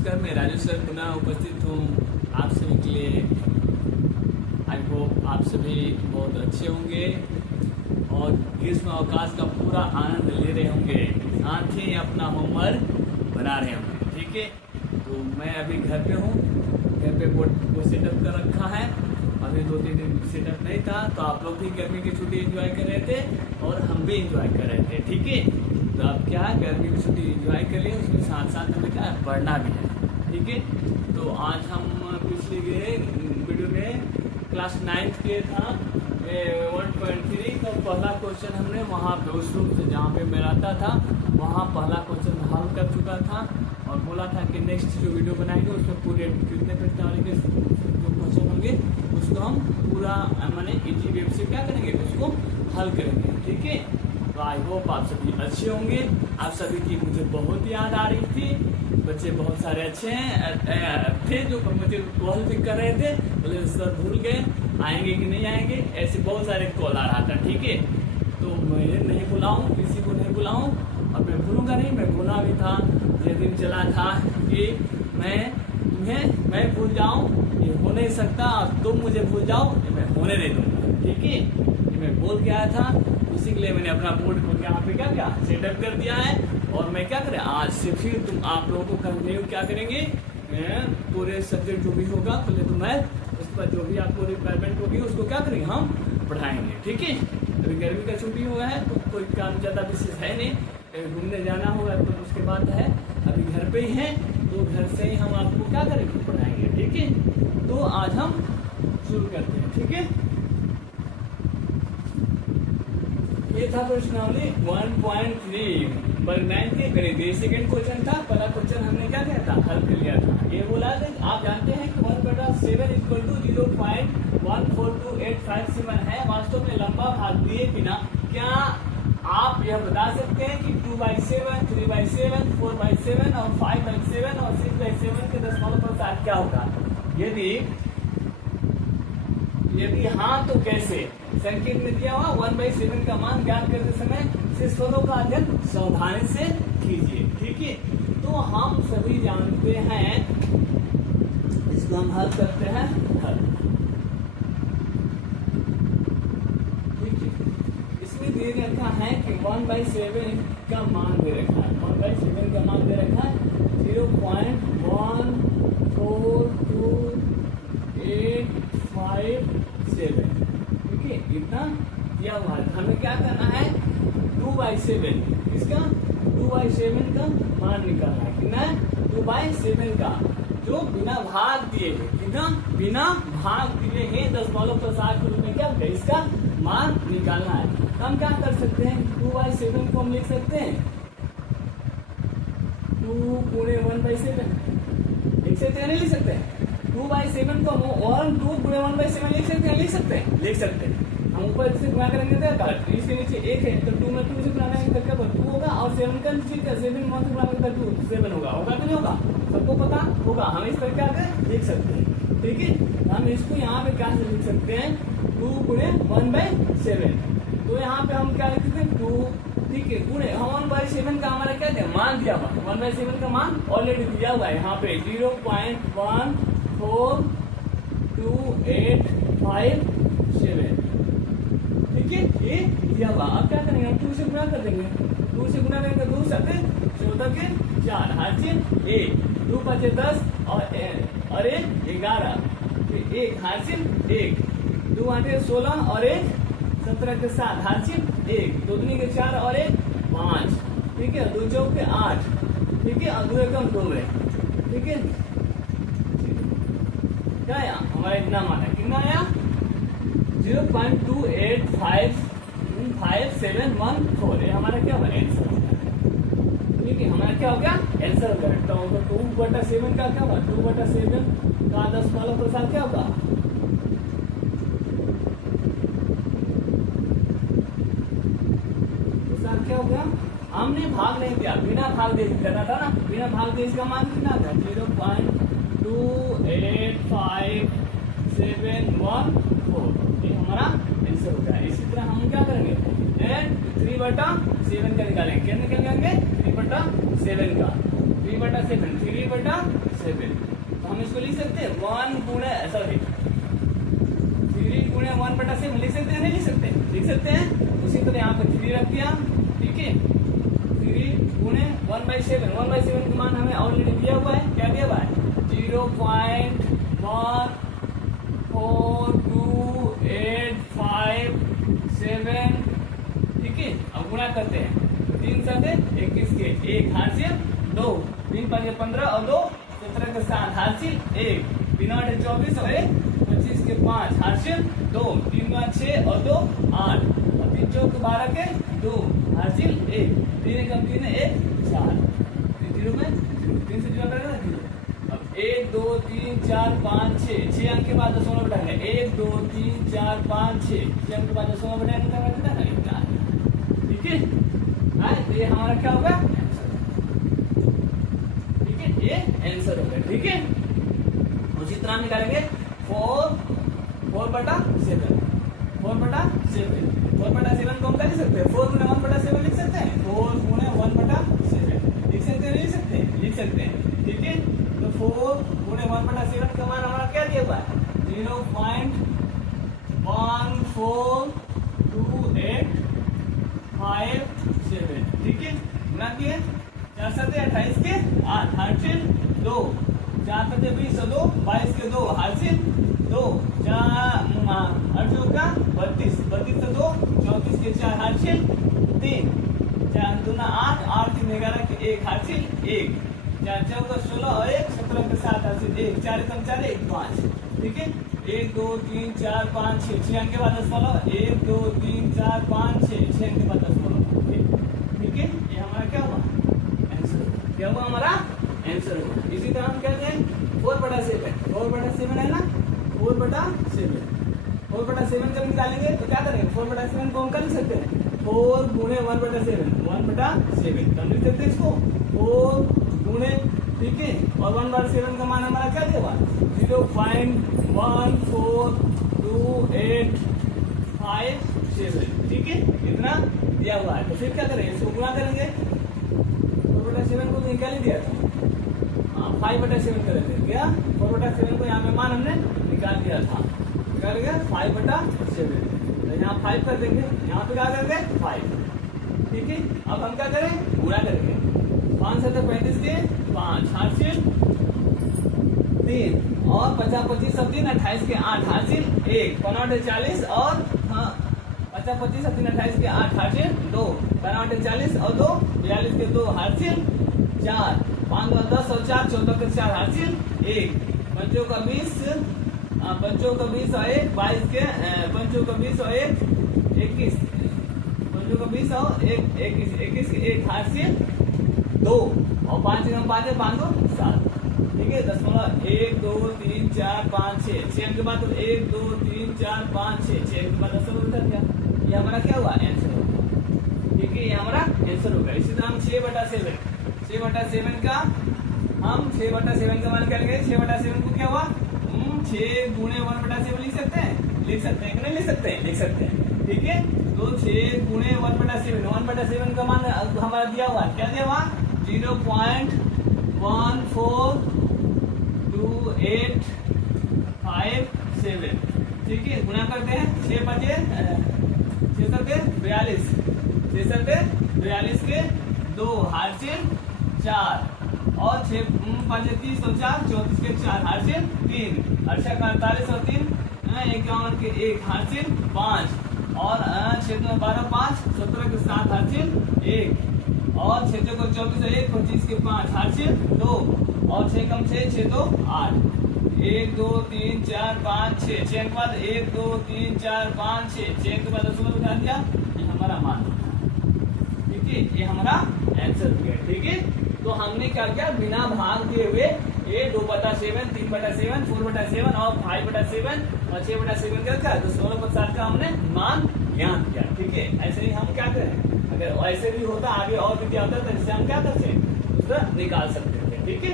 नमस्कार, मैं राजू सर पुनः उपस्थित हूँ आप सभी के लिए। आई होप आप सभी बहुत अच्छे होंगे और ग्रीष्म अवकाश का पूरा आनंद ले रहे होंगे, साथ ही अपना होमवर्क बना रहे होंगे। ठीक है, तो मैं अभी घर पे हूँ, घर पे बोर्ड को सेटअप कर रखा है। अभी 2-3 दिन सेटअप नहीं था, तो आप लोग भी गर्मी की छुट्टी एंजॉय कर रहे थे और हम भी एंजॉय कर रहे थे। ठीक है, तो अब क्या है, गर्मी की छुट्टी एंजॉय कर लिए, उसमें साथ साथ हमें क्या है, पढ़ना भी है। ठीक है, तो आज हम पिछले वीडियो में क्लास 9th के था 1.3 का पहला क्वेश्चन हमने वहाँ पे उस रूम से जहाँ पे मैं रहता था वहाँ पहला क्वेश्चन हल कर चुका था और बोला था कि नेक्स्ट जो वीडियो बनाएंगे उसमें पूरे कितने प्रश्नावली के जो क्वेश्चन होंगे उसको हम पूरा माने इजी वेब से क्या करेंगे, उसको हल करेंगे। ठीक है, तो आई होप आप सभी अच्छे होंगे। आप सभी की मुझे बहुत याद आ रही थी, बच्चे बहुत सारे अच्छे हैं थे जो मुझे कॉल भी कर रहे थे, बोले सर भूल गए, आएंगे कि नहीं आएंगे, ऐसे बहुत सारे कॉल आ रहा था। ठीक है, तो मैं नहीं बुलाऊं, किसी को नहीं बुलाऊं और मैं भूलूंगा नहीं। मैं भूला भी था, ये दिन चला था कि मैं भूल जाऊं, ये हो नहीं सकता। अब तुम मुझे भूल जाओ, ये मैं होने नहीं दूंगा। ठीक है, ये मैं बोल के आया था, उसी के लिए मैंने अपना बोर्ड खोल के यहाँ पे क्या सेटअप कर दिया है। और मैं क्या करें, आज से फिर तुम आप लोगों को कंटिन्यू क्या करेंगे, पूरे सब्जेक्ट जो भी होगा पहले तो मैथ, उसके बाद जो भी आपको रिक्वायरमेंट होगी उसको क्या करेंगे, हम पढ़ाएंगे। ठीक है, अभी गर्मी का छुट्टी हुआ है तो कोई काम ज़्यादा विशेष है नहीं, कहीं घूमने जाना होगा तो उसके बाद है, अभी घर पे ही है तो घर से ही हम आपको क्या करेंगे, पढ़ाएंगे। ठीक है, तो आज हम शुरू करते हैं। ठीक है, ये था प्रश्नावली 1.3 पर 9 के गणित। ये सेकंड क्वेश्चन था, पहला क्वेश्चन हमने क्या किया था, हल कर लिया था। ये बोला था आप जानते हैं कि 1/7 इक्वल टू 0.142857 है। वास्तव में लंबा भाग दिए बिना क्या आप यह बता सकते हैं कि 2/7, 3/7, 4/7 और 5/7 और 6/7 के दशमलव पर साथ क्या होगा? यदि हाँ तो कैसे? संकेत में दिया हुआ 1/7 का मान ज्ञात करते समय शेषफलों का अध्ययन सावधानी से कीजिए। ठीक है, तो हम सभी जानते हैं, इसको हम हल करते हैं। हल ठीक है, इसमें दे रखा है कि 1/7 का मान दे रखा है, 1/7 का मान दे रखा है 0.14285 ठीक है, इतना दिया हुआ है। हमें क्या करना है, 2/7 इसका 2/7 का मान निकालना है। कितना है, 2/7 का, जो बिना भाग दिए है, कितना बिना भाग दिए हैं दशमलव पर साथ के रूप में क्या होगा, इसका मान निकालना है। हम क्या कर सकते हैं, 2/7 को हम लिख सकते हैं 2 गुणे 1/7 लिख सकते हैं, नहीं लिख सकते हैं? 2/7 को 2 गुणे 1/7 लिख सकते हैं, लिख सकते हैं, लिख सकते हैं। हम ऊपर से गुणा करेंगे तो इसके नीचे 1 है तो 2 में 2 से गुणा करेंगे तो क्या 2 होगा और 7 का नीचे 7 में 1 से गुणा करेंगे तो 7 होगा कि नहीं होगा? सबको पता होगा, हम इस पर क्या करें, लिख सकते हैं। ठीक है, हम इसको यहाँ पे क्या से लिख सकते हैं, 2 गुणे 1/7। तो यहाँ पे हम क्या लिख सकते हैं, 2 ठीक है गुणे 1/7 का हमारा क्या दिया, मान दिया हुआ 1/7 का मान ऑलरेडी दिया हुआ है यहाँ पे 0.14285 ठीक है, ये दिया हुआ। अब क्या करेंगे, हम 2 से गुणा कर देंगे, 2 से गुणा करेंगे 2 7 14 के 4 हाथ 1 2 5 10 और 1 11 1 हाथ 1 2 8 16 और 1 17 के 7 हाथ 1 2 दूनी के 4 और 1 5 ठीक है, 2 चौक के 8 ठीक है, और 2 एकम 2 में। ठीक है, क्या आया हमारा, इतना मान है, कितना आया 0.285714। ये हमारा क्या होगा, आंसर होगा। ठीक है, हमारा क्या हो गया, आंसर होगा। तो 2/7 का क्या होगा, 2/7 का दशमलव पर साथ क्या होगा, क्या हो गया, हमने भाग नहीं दिया, बिना भाग दे करना था ना, बिना भाग दे इसका मान कितना था 0.28574 ये हमारा आंसर हो जाए। इसी तरह हम क्या करेंगे, 3/7 का निकालेंगे, क्या निकालेंगे 3/7 का, 3 3/7, 3/7। तो हम इसको लिख सकते हैं 1 गुणे 3 गुणे 1/7 लिख सकते हैं, नहीं लिख सकते? लिख सकते हैं। उसी तरह यहाँ पे 3 रख दिया, ठीक है। 3 गुणे 1/7, 1/7 का मान हमें ऑलरेडी दिया हुआ है। क्या दिया हुआ है? 0.14285 ठीक है। अब गुणा करते हैं, 3 7 21 के 1 हासिल 2, 3 5 15 और 2 17 के 7 हासिल 1, 3 8 24 और 1 25 के 5 हासिल 2, 3 5 6 और 2 8 और 3 4 12 के 2 हासिल 1, 3 कम 3 1 4, 0 में 3 से 0 करेगा 0। अब 1 2 3 4 5 6 6 अंक के बाद दशमलव बैठाएंगे, 1 2 3 4 5 6 6 अंक के बाद दशमलव बैठाएंगे, ठीक है। तो ये हमारा क्या होगा? ठीक है, ये आंसर होगा, ठीक है। उसी तरह निकालेंगे 4/7 4/7 को हम क्या लिख सकते हैं? 4 गुणे 1/7 लिख सकते हैं, 4 गुणे 1/7 लिख सकते हैं, लिख सकते हैं, लिख सकते हैं, ठीक है। तो 4 गुणे 1/7 का मान हमारा क्या दिया हुआ है? 0.14285 ठीक है। गुना किए 4 7 28 के 8 हासिल 2, 4 7 20 और 2 22 के 2 हासिल 2, 4 8 का 32 32 से 2 34 के 4 हासिल 3, 4 2 8 8 3 11 के 1 हासिल 1, 4 4 का 16 और 1 17 के 7 हासिल 1, 4 कम 4 1 5 ठीक है। 1 2 3 4 5 6 6 अंक के बाद दशमलव 1 2 3 4 5 6 6 अंक के बाद दशमलव, ठीक है। ये हमारा क्या हुआ? आंसर। क्या हुआ? हमारा आंसर हुआ। इसी तरह हम कहते हैं 4/7 है ना, 4/7 जब निकालेंगे तो क्या करेंगे? 4/7 को हम कर सकते हैं 4 गुणे 1/7 तो हम लिख सकते हैं इसको 4 गुणे, ठीक है। और 1/7 का मान हमारा क्या दिया हुआ? 0.14285 ठीक है, इतना दिया हुआ है। तो फिर क्या करेंगे? इसको गुणा करेंगे, 4/7 को निकाल ही दिया था, 5/7 करेंगे क्या? 4/7 को यहाँ पे मान हमने निकाल दिया था, निकालेंगे 5/7 तो यहाँ 5 कर देंगे, यहाँ पे क्या करेंगे 5, ठीक है। अब हम क्या करें? गुणा करेंगे, 5 7 35 के 5 हासिल 3 और 50 25 सब 3 28 के 8 हासिल 1, 5 40 और 50 25 सब 3 28 के 8 हासिल 2, 5 40 और 2 42 के 2 हासिल 4, 5 10 और 4 14 के 4 हासिल 1, 5 का 20 और 1 22 के 5 का 20 और 1 21, 5 का 20 और 1 21 के 1 हासिल 2 और 5 कम 5 है 5 2 7 ठीक है। दशमलव 1 2 3 4 5 6 6 के बाद 1 2 3 4 5 6 6 के बाद दशमलव उधर गया। ये हमारा क्या हुआ? आंसर होगा, ठीक है। ये हमारा आंसर होगा। इसी तरह हम 6/7 का हम 6/7 का मान करेंगे। 6/7 को क्या हुआ? 6 गुणे 1/7 लिख सकते हैं, लिख सकते हैं कि नहीं लिख सकते हैं? लिख सकते हैं, ठीक है। तो 6 गुणे 1/7 का मान हमारा दिया हुआ, क्या दिया हुआ? 0.14285 ठीक है। गुणा करते हैं 6 5 42 के 2 हासिल 4 और 6 5 30 और 4 34 के 4 हासिल 3, 48 और 3 51 के 1 हासिल 5 और 6 12 5 17 के 7 हासिल 1 और 6 को 24 1 25 के 5 हासिल 2 और 6 कम 6 6 2 8 1 2 3 4 5 6 6 के बाद 1 2 3 4 5 6 6 के बाद दशमलव उठा दिया। ये हमारा मान, ठीक है। ये हमारा आंसर हो गया, ठीक है। तो हमने क्या किया? बिना भाग दिए हुए ये 2/7 3/7 4/7 और 5/7 और 6/7 का दशमलव के साथ का हमने मान ज्ञान किया, ठीक है। ऐसे ही हम क्या करें? अगर ऐसे भी होता आगे और भी क्या होता तो इससे हम क्या करते हैं? दूसरा निकाल सकते थे, ठीक है।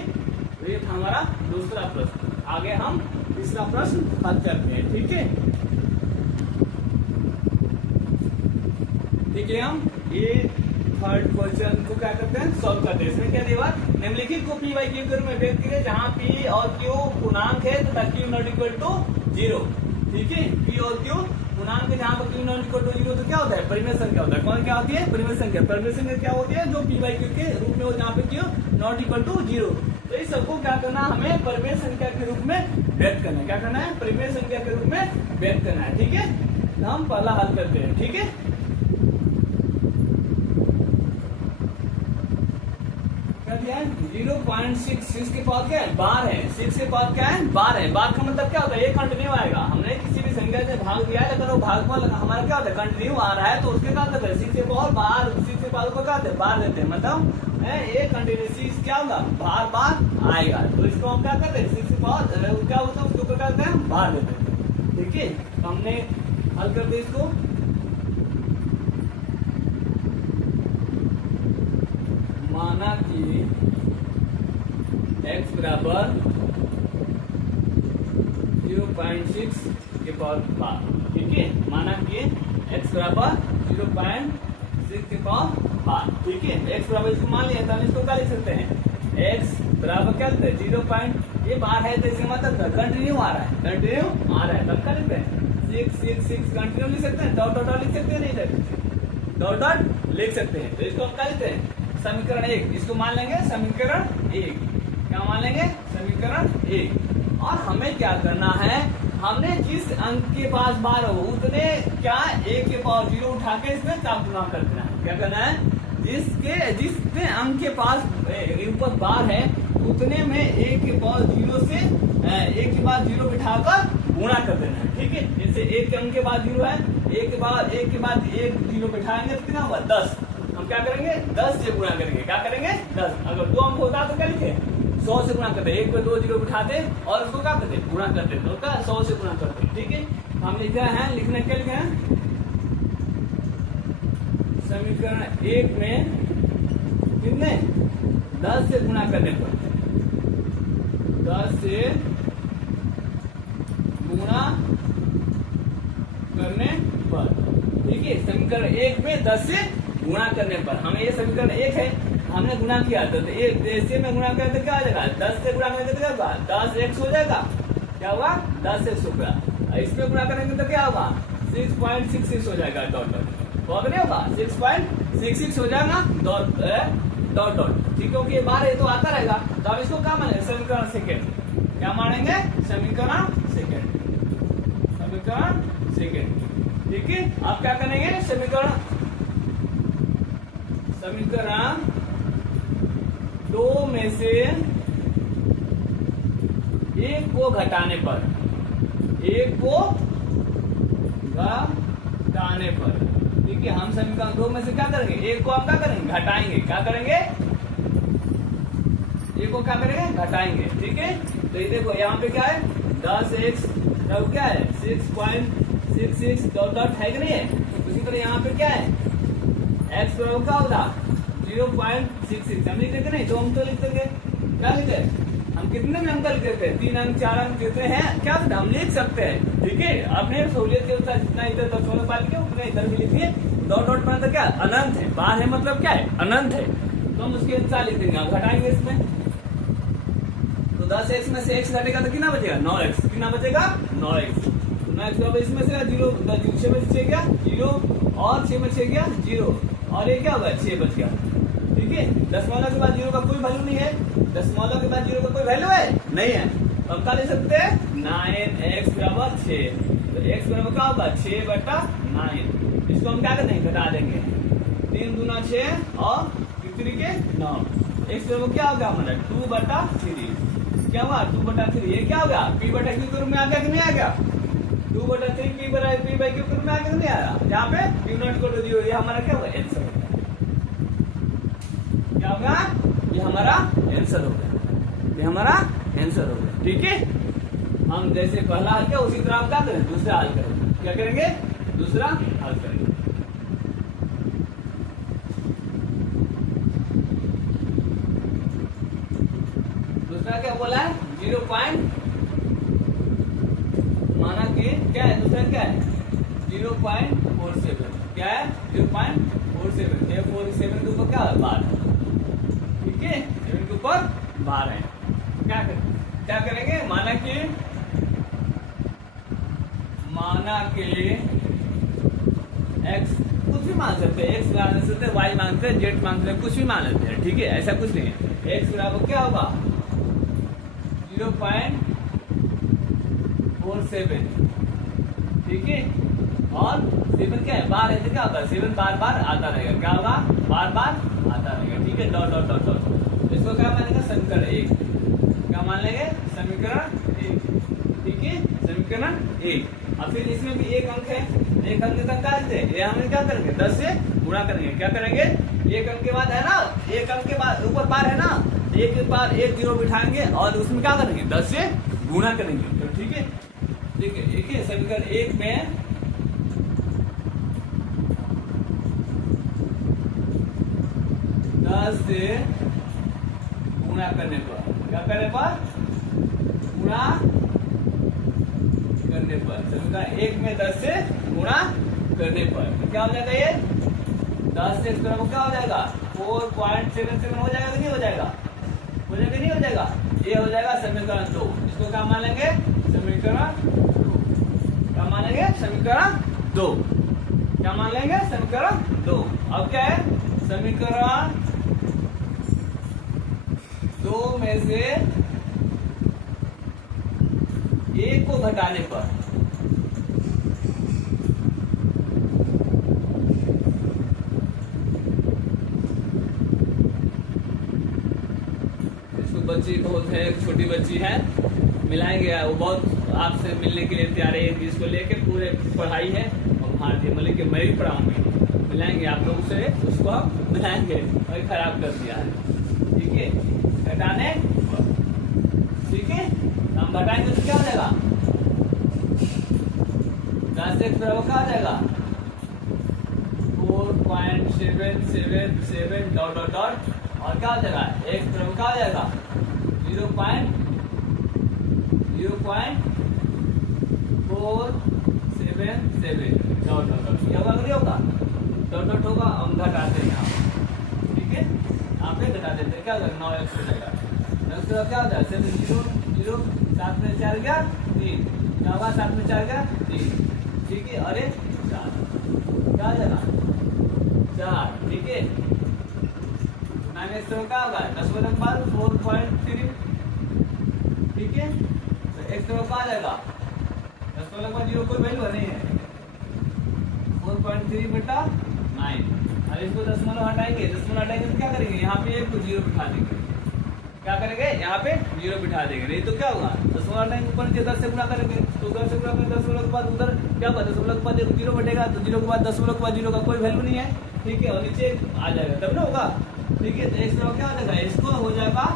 तो ये था हमारा दूसरा प्रश्न। आगे हम तीसरा प्रश्न हल करते हैं, ठीक है। ठीक है, हम ये थर्ड क्वेश्चन को क्या करते हैं, सॉल्व करते हैं। इसमें क्या दिया, निम्नलिखित को पी बाई क्यू के रूप में व्यक्त करें जहां पी और क्यू पूर्णांक है तथा क्यू नॉट इक्वल टू 0। ठीक है, पी और क्यू पूर्णांक है जहां पर क्यू नॉट इक्वल टू 0 तो क्या होता है, परिमेय संख्या होता है। कौन क्या होती है, परिमेय संख्या। परिमेय संख्या क्या होती है, जो पी बाई क्यू के रूप में हो जहां पे क्यू नॉट इक्वल टू 0। तो इस सबको क्या करना, हमें परिमेय संख्या के रूप में व्यक्त करना है। क्या करना है, परिमेय संख्या के रूप में व्यक्त करना है। ठीक है, तो हम पहला हल करते हैं। ठीक है, क्या दिया है, 0.6 के पास क्या है, बार है। 6 के पास क्या है, बार है। बार का मतलब क्या होता है, ये कंटिन्यू आएगा। हमने किसी भी संख्या से भाग दिया है, लेकिन वो भागफल हमारा क्या होता है, कंटिन्यू आ रहा है, तो उसके क्या करते हैं, 6 के पावर बार, 6 के पावर को क्या देते हैं, बार देते हैं। मतलब ये कंटिन्यू 6 क्या होगा, बार बार आएगा। तो इसको हम क्या करते हैं, 6 के पावर क्या होता है, उसके ऊपर क्या करते हैं, बार देते हैं। ठीक है, तो हमने हल करते इसको। माना कि x बराबर 0.6 के पावर बार। ठीक है, माना कि x बराबर 0.6 के पावर बार। ठीक है, x बराबर इसको मान लिया, तो हम इसको क्या लिख सकते हैं, x बराबर क्या लिखते हैं, 0. ये बार है तो इसका मतलब कंटिन्यू आ रहा है, कंटिन्यू आ रहा है, तब क्या लिखते हैं, 6 कंटिन्यू लिख सकते हैं, डॉट डॉट लिख सकते हैं, नहीं डॉट डॉट लिख सकते हैं। तो इसको हम क्या लिखते हैं, समीकरण 1। इसको मान लेंगे समीकरण 1। क्या मान लेंगे, समीकरण 1। और हमें क्या करना है, हमने जिस अंक के पास बार हो उतने क्या 1 के पावर 0 उठा के इसमें क्या गुना कर देना है। क्या करना है, जितने अंक के पास ऊपर बार है उतने में 1 के पावर 0 से 1 के बाद 0 बिठाकर गुणा कर देना है। ठीक है, जैसे 1 अंक के बाद 0 है, 1 के बाद 1 0 बिठाएंगे तो कितना होगा, 10। हम क्या करेंगे, 10 से गुणा करेंगे। क्या करेंगे, 10। अगर 2 अंक होता तो क्या लिखे, 100 से गुणा करते, 1 पे 2 0 बिठाते और उसको क्या करते, गुणा करते, तो क्या 100 से गुणा करते। ठीक है, हम लिख रहे हैं, लिखने के लिए समीकरण 1 में कितने, 10 से गुणा करने पर, 10 से गुणा करने पर। ठीक है, समीकरण 1 में 10 से गुणा करने पर, हमें ये समीकरण 1 है, हमने गुणा किया तो एक से में गुणा करें तो क्या हो जाएगा, 10 से गुणा करेंगे तो क्या होगा, 10 x हो जाएगा। क्या होगा, 10 x होगा। इसमें गुणा करेंगे तो क्या होगा, 6.66 हो जाएगा, डॉट डॉट। बहुत नहीं होगा, 6.66 हो जाएगा, डॉट डॉट। ठीक है, क्योंकि ये बार है तो आता रहेगा। तो अब इसको क्या मानेंगे, समीकरण सेकेंड। क्या मानेंगे, समीकरण सेकेंड, समीकरण सेकेंड। ठीक है, आप क्या करेंगे, समीकरण 2 में से 1 को घटाने पर, 1 को घटाने पर। ठीक है, हम समीकरण 2 में से क्या करेंगे, 1 को हम क्या करेंगे, घटाएंगे। क्या करेंगे, 1 को क्या करेंगे, घटाएंगे। ठीक है, तो ये देखो यहाँ पे क्या है, 10x तब क्या है 6.66 डॉट डॉट है कि नहीं है। उसी तरह यहाँ पे क्या है, x बराबर क्या होगा 0.66। हम लिख देते नहीं, तो हम तो लिख देंगे, क्या लिखे, हम कितने में अंक लिख देते हैं, 3 अंक 4 अंक जितने हैं क्या हम लिख सकते हैं। ठीक है, अपने सहूलियत के अनुसार जितना इधर 10 वाला बात लिखे उतना इधर भी लिखिए। डॉट डॉट मतलब क्या, अनंत है, बार है मतलब क्या है, अनंत है, तो हम उसके अनुसार लिख देंगे। घटाएंगे इसमें, तो 10x में से x घटेगा तो कितना बचेगा, 9x। कितना बचेगा, 9x। 9x अब इसमें से 0 6 में से गया 0 और 6 में से गया 0 और ये क्या होगा, 6 बच गया। ठीक है, दशमलव के बाद 0 का कोई वैल्यू नहीं है, दशमलव के बाद 0 का कोई वैल्यू है नहीं है, तो हम क्या ले सकते हैं, 9x बराबर 6। तो x बराबर क्या होगा, 6/9। इसको हम क्या करेंगे, घटा देंगे, 3 दूना 6 और 3 के 9। x बराबर क्या होगा हमारा, 2/3। क्या हुआ, 2/3। ये क्या होगा, p/q के रूप में आ गया कि नहीं आ गया, 2/3 p/q के रूप में आ गया कि नहीं आया। यहाँ पे q नॉट को 0, ये हमारा क्या होगा, आंसर होगा। क्या होगा, ये हमारा आंसर होगा, ये हमारा आंसर होगा। ठीक है, हम जैसे पहला हल किया उसी तरह हम क्या करें, दूसरा हल करेंगे। क्या करेंगे, दूसरा हल करेंगे। दूसरा क्या बोला है, 0. माना कि क्या है, दूसरा क्या है 0.47। क्या है 0.47। 7 है, 4 7 के ऊपर क्या है 12, ठीक है 7 के ऊपर 12 है। क्या करेंगे, माना कि x कुछ भी मान सकते हैं, x मान सकते हैं, y मान सकते हैं, z मान सकते हैं, कुछ भी मान लेते हैं, ठीक है ऐसा कुछ नहीं है। x बराबर क्या होगा 0.47, ठीक है और 7 क्या है बार है, तो क्या होगा 7 बार बार आता रहेगा, क्या होगा बार बार आता रहेगा, ठीक है डॉट डॉट डॉट डॉट। इसको क्या मानेंगे समीकरण 1, क्या मान लेंगे समीकरण 1, ठीक है समीकरण 1। अब फिर इसमें भी एक अंक है, एक अंक तक का ये हम क्या करेंगे 10 से गुणा करेंगे, क्या करेंगे एक अंक के बाद है ना, एक अंक के बाद ऊपर बार है ना, एक बार एक जीरो बिठाएंगे और उसमें क्या करेंगे 10 से गुणा करेंगे, तो ठीक है देखिए समीकरण 1 में 10 से गुणा करने पर, क्या करने पर गुणा करने पर, समीकरण 1 में 10 से गुणा करने पर क्या हो जाएगा, ये 10 से बराबर क्या हो जाएगा 4.77 हो जाएगा कि नहीं हो जाएगा, हो जाएगा नहीं हो जाएगा, ये हो जाएगा समीकरण 2। इसको क्या मान लेंगे समीकरण 2, क्या मान लेंगे समीकरण 2, क्या मान लेंगे समीकरण 2। अब क्या है समीकरण 2 में से 1 को घटाने पर, इसको बच्ची बहुत है, एक छोटी बच्ची है, मिलाएंगे वो बहुत आपसे मिलने के लिए तैयार है, इसको लेके पूरे पढ़ाई है और भारतीय मतलब कि मैं भी पढ़ाऊंगी, मिलाएंगे आप लोग से, उसको हम मिलाएंगे और खराब कर दिया है, ठीक है घटाने पर, ठीक है हम घटाएंगे तो क्या हो जाएगा 10 से बराबर क्या हो जाएगा 4.777 डॉट डॉट डॉट और क्या हो जाएगा x बराबर क्या हो जाएगा 0.0477 डॉट डॉट डॉट, ये होगा नहीं होगा डॉट डॉट होगा, हम घटाते हैं यहाँ, ठीक है यहाँ पे घटा देते हैं, क्या होगा 9x हो जाएगा, 9 क्या हो जाएगा 7 0 0 7 में 4 गया 3, क्या होगा 7 में 4 गया 3, ठीक है अरे 4 क्या हो जाएगा 4, ठीक है 9x क्या होगा 10 वाला के बाद 4.3, ठीक है तो x क्या आ जाएगा 10 वाला के बाद 0 कोई वैल्यू नहीं है 4.3 बटा 9। अब इसको दशमलव हटाएंगे, दशमलव हटाएंगे तो क्या करेंगे यहाँ पे 1 को 0 बिठा देंगे, क्या करेंगे यहाँ पे 0 बिठा देंगे, नहीं तो क्या होगा दशमलव हटाएंगे ऊपर 10 से गुणा करेंगे, तो 10 से गुणा करेंगे दशमलव के बाद उधर क्या होगा दशमलव के बाद 0 बटेगा, तो 0 के बाद दशमलव के बाद 0 का कोई वैल्यू नहीं है, ठीक है और नीचे आ जाएगा तब ना होगा, ठीक है तो इसका क्या हो जाएगा इसको हो जाएगा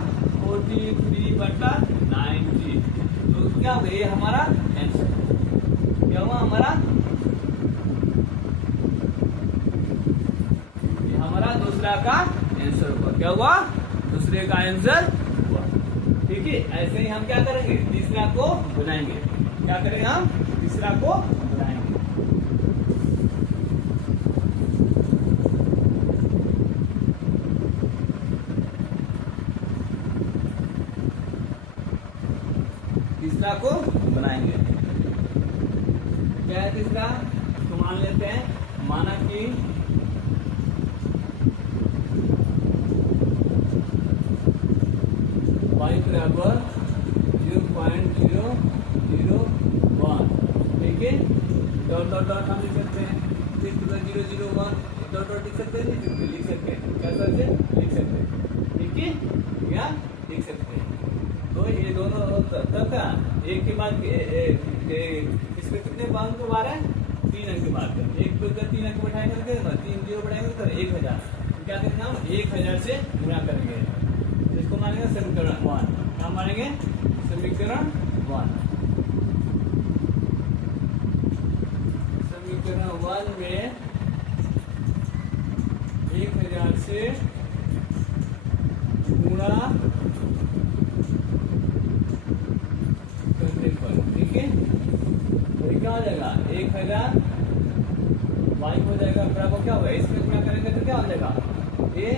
43 बटा 90, तो क्या होगा ये हमारा आंसर, क्या हुआ हमारा दूसरा का आंसर हुआ, क्या हुआ दूसरे का आंसर हुआ, ठीक है ऐसे ही हम क्या करेंगे तीसरा को बनाएंगे, क्या करेंगे हम तीसरा को बनाएंगे। तीसरा को बनाएंगे, क्या है तीसरा तो मान लेते हैं, माना कि y बराबर 0.001, ठीक है डॉट डॉट डॉट हम लिख सकते हैं, 001 डॉट डॉट लिख सकते हैं, लिख सकते हैं क्या करते लिख सकते हैं, ठीक है या लिख सकते हैं, तो ये दोनों तब का एक के बाद इसमें कितने अंक के बार है 3 अंक के बाद, एक पे 3 अंक बैठाएंगे 3 0 बढ़ाएंगे तो 1000, क्या करेंगे हम 1000 से गुणा करेंगे, इसको मानेंगे समीकरण 1, क्या मानेंगे समीकरण 1, समीकरण 1 में 1000 से गुणा करने पर, ठीक है तो क्या हो जाएगा 1000 y हो जाएगा बराबर क्या होगा इसमें गुणा करेंगे तो क्या हो जाएगा, ये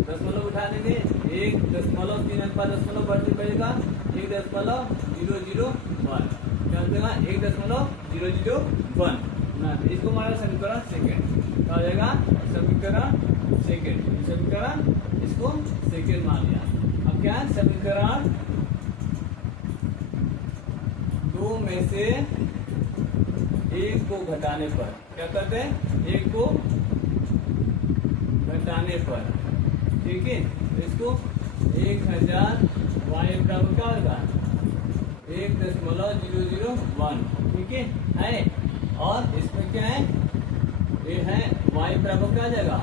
दशमलव उठा देंगे, 1.3 बढ़ते बढ़ेगा 1.001, क्या हो जाएगा 1.001 ना, इसको हमारा समीकरण सेकेंड क्या हो जाएगा, समीकरण सेकेंड, इसको सेकेंड मान लिया। अब क्या है, समीकरण 2 में से 1 को घटाने पर क्या करते हैं, 1 को घटाने पर, ठीक है, तो इसको 1000 y बराबर क्या होगा 1.001, ठीक है, और इसमें क्या है, ये है y बराबर क्या आ जाएगा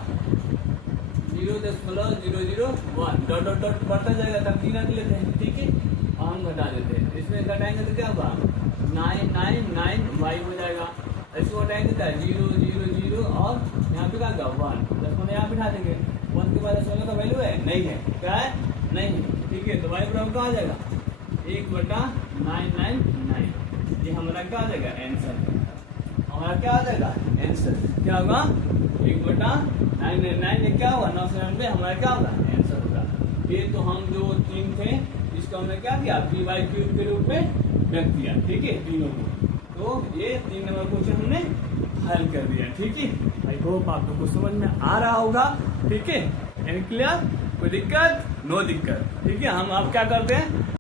0.001, डॉट डॉट डॉट बढ़ता जाएगा, तब 3 रख लेते हैं, ठीक है, और हम घटा देते हैं, इसमें घटाएंगे तो क्या होगा 999y हो जाएगा, इसको घटाएंगे तो 0 और यहाँ पे क्या होगा 1, दशमलव यहाँ बिठा देंगे, 1 के बाद दशमलव का वैल्यू है नहीं है, क्या है नहीं है, ठीक है, तो y बराबर क्या आ जाएगा 1/999, ये हमारा क्या आ जाएगा आंसर, हमारा क्या आ जाएगा आंसर, क्या होगा 1/999, क्या होगा 999, हमारा क्या होगा आंसर होगा। ये तो हम जो 3 थे इसको हमने क्या किया, py³ के रूप में रख दिया, ठीक है, तीनों को, तो ये 3 नंबर क्वेश्चन हमने हल कर दिया, ठीक है। आई होप आप लोग को समझ में आ रहा होगा, ठीक है, एंड क्लियर, कोई दिक्कत, नो दिक्कत, ठीक है। हम आप क्या करते हैं,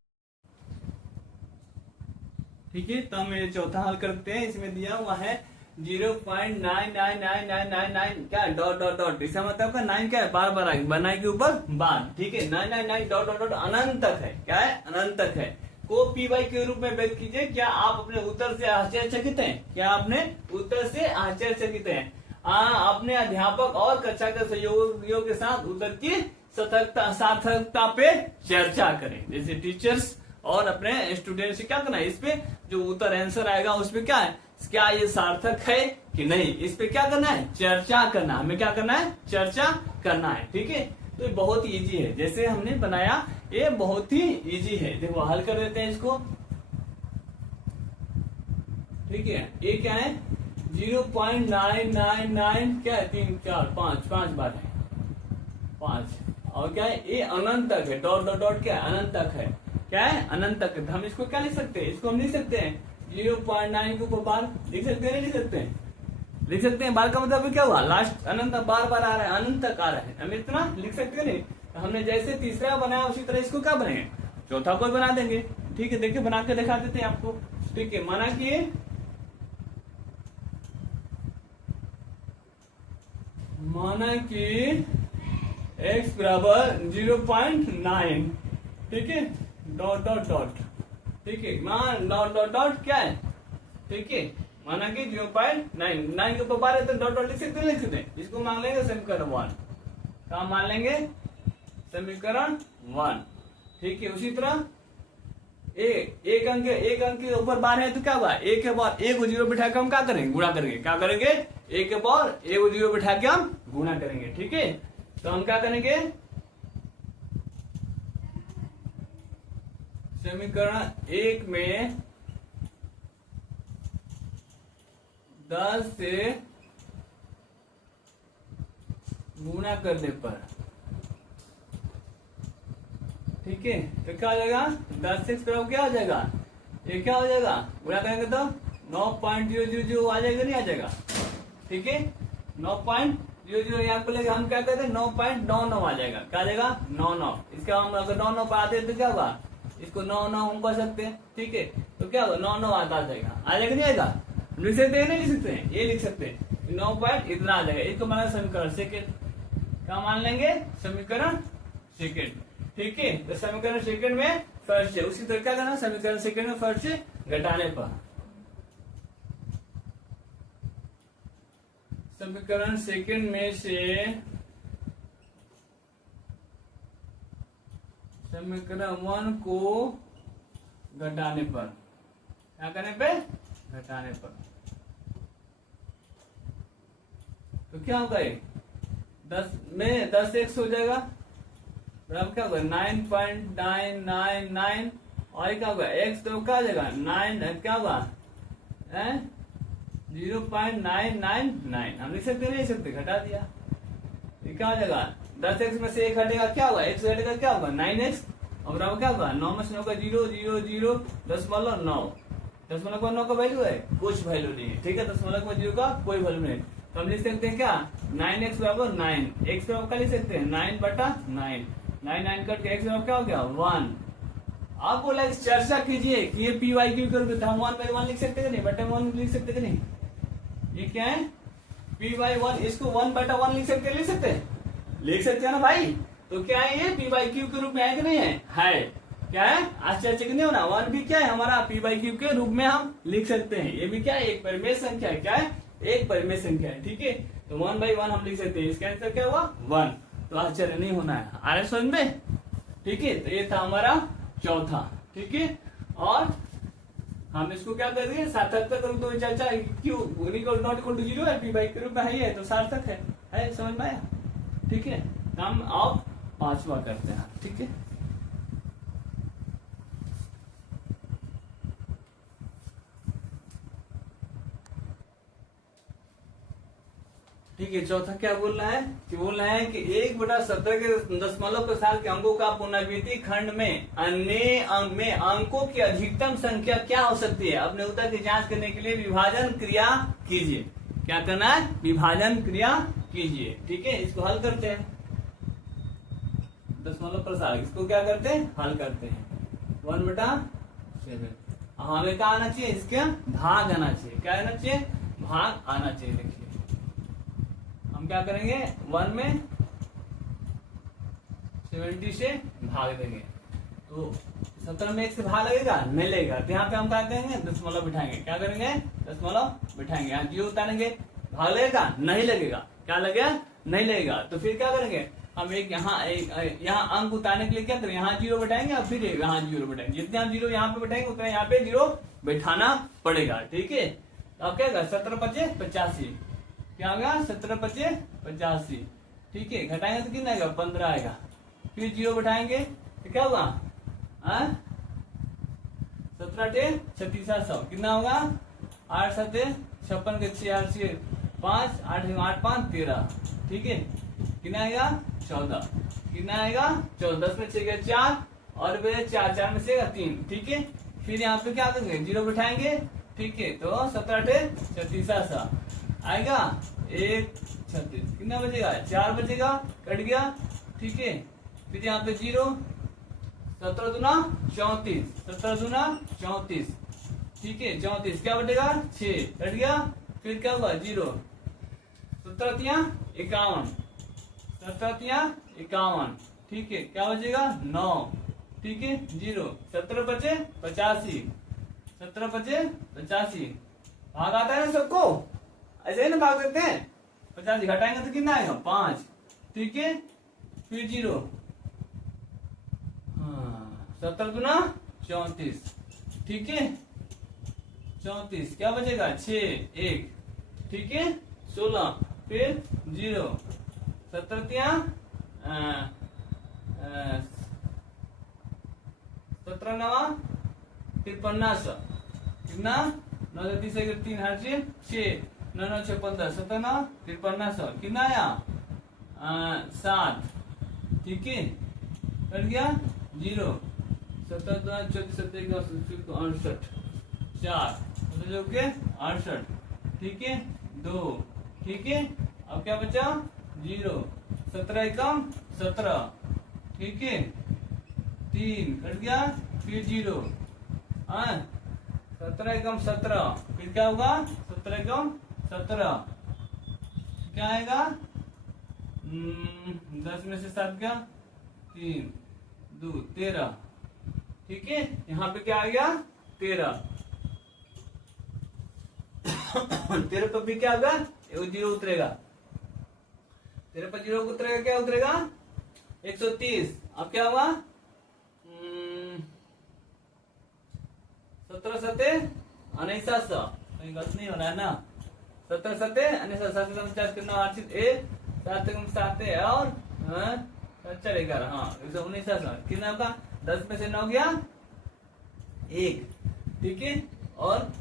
ठीक है, तो हम ये चौथा हल करते हैं, इसमें दिया हुआ है 0.99999 क्या डॉट डॉट डॉट, इसका मतलब का 9 क्या है, बार बार आएगी, बनाई के ऊपर बार, ठीक है, 999 डॉट डॉट डॉट अनंत तक है, क्या है अनंत तक है, को py के रूप में व्यक्त कीजिए। क्या आप अपने उत्तर से आश्चर्यचकित हैं, क्या आपने उत्तर से आश्चर्यचकित हैं, अपने अध्यापक और कक्षा के सहयोगियों के साथ उत्तर की सार्थकता पे चर्चा करें, जैसे टीचर्स और अपने स्टूडेंट से क्या करना है, इस पे जो उत्तर आंसर आएगा उस पे क्या है, क्या ये सार्थक है कि नहीं, इस पे क्या करना है, चर्चा करना, हमें क्या करना है, चर्चा करना है, ठीक है। तो ये बहुत इजी है, जैसे हमने बनाया ये बहुत ही इजी है, देखो हल कर देते हैं इसको, ठीक है। ये क्या है 0.999 क्या है 3 4 5 बार है 5, और क्या है ये अनंत तक है, डॉट डॉट डॉट क्या है अनंत तक है, क्या है अनंत तक है, हम इसको क्या लिख सकते हैं, इसको हम लिख सकते हैं 0.9 के ऊपर बार लिख सकते हैं, नहीं लिख सकते हैं, लिख सकते हैं, बार का मतलब क्या हुआ, लास्ट अनंत बार बार आ रहा है, अनंत तक आ रहा है, हम इतना लिख सकते हैं नहीं, हमने जैसे तीसरा बनाया उसी तरह इसको क्या बनाएंगे, चौथा को बना देंगे, ठीक है। देखिए बना के दिखा देते हैं आपको, ठीक है। माना कि x बराबर 0.9, ठीक है, डॉट डॉट डॉट, ठीक है, मान डॉट डॉट डॉट क्या है, ठीक है, माना कि 0.9 के ऊपर बार है तो डॉट डॉट लिख सकते हैं, इसको मान लेंगे समीकरण 1, क्या मान लेंगे समीकरण 1, ठीक है। उसी तरह एक अंक के ऊपर बार है तो क्या हुआ, एक के बाद एक को 0 बिठा के हम क्या करेंगे, गुणा करेंगे, क्या करेंगे, एक के बाद एक को 0 बिठा के हम गुणा करेंगे, ठीक है। तो हम क्या करेंगे, समीकरण 1 में 10 से गुणा करने पर, ठीक है, तो क्या हो जाएगा 10 से बराबर क्या हो जाएगा, ये क्या हो जाएगा, गुणा करेंगे तो 9.000 आ जाएगा, नहीं आ जाएगा, ठीक है, 9.00 यहाँ पे लेके हम क्या कहते हैं 9.99 आ जाएगा, क्या आ जाएगा 99, इसका हम अगर 99 पर आते हैं तो क्या होगा, इसको 99 हम कर सकते हैं, ठीक है, तो क्या होगा 99 आता जाएगा, आ जाएगा नहीं आएगा, लिख सकते हैं नहीं लिख सकते हैं, ये लिख सकते हैं 9 पॉइंट इतना आ जाएगा, इसको माना समीकरण सेकेंड, क्या मान लेंगे समीकरण सेकेंड, ठीक है। तो समीकरण सेकेंड में फर्स्ट है, उसी तरह क्या करना, समीकरण सेकेंड में फर्स्ट से घटाने पर, समीकरण सेकेंड में से समीकरण 1 को घटाने पर, क्या करने पे, घटाने पर, तो क्या होगा, 10 में 10 x हो जाएगा, बराबर क्या होगा 9.999, और क्या होगा x तो क्या हो जाएगा 9, क्या होगा 0.999, हम लिख सकते नहीं सकते, घटा दिया, ये क्या हो जाएगा, 10x में से 1 हटेगा क्या होगा, x हटेगा क्या होगा 9x, और बराबर क्या होगा 9 में से 9 का 0 0 0 दशमलव 9, दशमलव का 9 का वैल्यू है, कुछ वैल्यू नहीं है, ठीक है, दशमलव का 0 का कोई वैल्यू नहीं। तो हम लिख सकते हैं क्या 9x बराबर 9, x बराबर क्या लिख सकते हैं 9/9, 9 9 कट के x बराबर क्या हो गया 1। आप बोला इस चर्चा कीजिए कि ये पी वाई क्यू के रूप में हम 1/1 लिख सकते हैं नहीं, बटा 1 लिख सकते हैं नहीं, ये क्या है पी वाई 1, इसको 1/1 लिख सकते हैं ना भाई। तो क्या है ये पी वाई क्यू के रूप में है कि नहीं है क्या है, आश्चर्य नहीं होना, 1 भी क्या है हमारा पी वाई क्यू के रूप में हम लिख सकते हैं, ये भी क्या है एक परिमेय संख्या है, क्या है एक परिमेय संख्या है, ठीक है। तो 1/1 हम लिख सकते हैं, इसका आंसर क्या हुआ 1, तो आश्चर्य नहीं होना है, आ रहा समझ में, ठीक है। तो ये था हमारा चौथा, ठीक है। और हम इसको क्या कर देंगे सार्थक करूँ तो चर्चा क्यों नॉट इक्वल टू 0 है, पी वाई के रूप में है तो सार्थक है समझ में आया, ठीक है। हम अब 5वां करते हैं, ठीक है। ठीक है, चौथा क्या बोल रहा है कि बोल रहा है कि 1/17 के दशमलव के साथ के अंकों का पुनरावृत्ति खंड में अन्य अंक में अंकों की अधिकतम संख्या क्या हो सकती है। अपने उत्तर की जांच करने के लिए विभाजन क्रिया कीजिए। क्या करना है, विभाजन क्रिया कीजिए, ठीक है। इसको हल करते हैं, दशमलव प्रसार इसको क्या करते हैं हल करते हैं। 1/7 हमें क्या आना चाहिए, इसके भाग आना चाहिए, क्या आना चाहिए भाग आना चाहिए। देखिए हम क्या करेंगे 1 में 70 से भाग देंगे, तो 17 में 1 से भाग लगेगा नहीं लगेगा, तो यहाँ पे हम क्या करेंगे दशमलव बिठाएंगे, क्या करेंगे दशमलव बिठाएंगे, यहाँ 0 उतारेंगे भाग लगेगा नहीं लगेगा, क्या लगेगा नहीं लगेगा। तो फिर क्या करेंगे हम एक यहाँ अंक उतारने के लिए क्या करेंगे, यहाँ 0 बैठाएंगे और फिर यहाँ 0 बैठाएंगे, जितने हम 0 यहाँ पे बैठाएंगे उतना यहाँ पे 0 बैठाना पड़ेगा, ठीक है। तो अब क्या होगा 17×5 = 85, क्या होगा 17×5 = 85, ठीक है। घटाएंगे तो कितना आएगा 15 आएगा, फिर 0 बैठाएंगे तो क्या होगा 17×8 = 3600, कितना होगा 8 7 56 के 6 8 से 5 8 8 5 13, ठीक है। कितना आएगा 14, कितना आएगा 14, 10 में 6 गया 4 और 4 4 में से 3, ठीक है। फिर यहाँ पे क्या करेंगे 0 बैठाएंगे, ठीक है। तो 17×8 = 3600 आएगा 1 36, कितना बचेगा 4 बचेगा, कट गया, ठीक है। फिर यहाँ पे 0, 17 दूना 34, 17 दूना 34, ठीक है 34, क्या बचेगा 6, कट गया, फिर क्या होगा 0, 17 × 51, 17 × 51, ठीक है, क्या बचेगा 9, ठीक है 0, 17×5 = 85, 17×5 = 85, भाग आता है ना सबको, ऐसे ही ना भाग देते हैं, 85 घटाएंगे तो कितना आएगा 5, ठीक है। फिर 0, 17 दूना 34, ठीक है 34, क्या बचेगा 6 1, ठीक है 16, फिर 0, 17 × 17 9 5300, कितना 9 30 3 8 6 9 9 6 15, 17 9 5300, कितना आया 7, ठीक है कट गया 0, 17 2 34 27 68 4 जो के 68, ठीक है 2, ठीक है। अब क्या बचा 0, 17 एकम 17, ठीक है 3 कट गया, फिर 0 17 एकम 17, फिर क्या होगा 17 एकम 17, क्या आएगा 10 में से 7 गया 3 2 13, ठीक है। यहाँ पे क्या आ गया 13, 13 पर भी क्या होगा 0 उतरेगा, 13 पर 0 उतरेगा, क्या उतरेगा 130। अब क्या हुआ 17 7 4900, कहीं गलत नहीं हो रहा है ना, 17 7 4900 50 कितना 8 7 7 और 4 11, हाँ 11900, कितना होगा 10 में से 9 गया 1, ठीक है, और